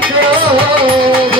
keep going.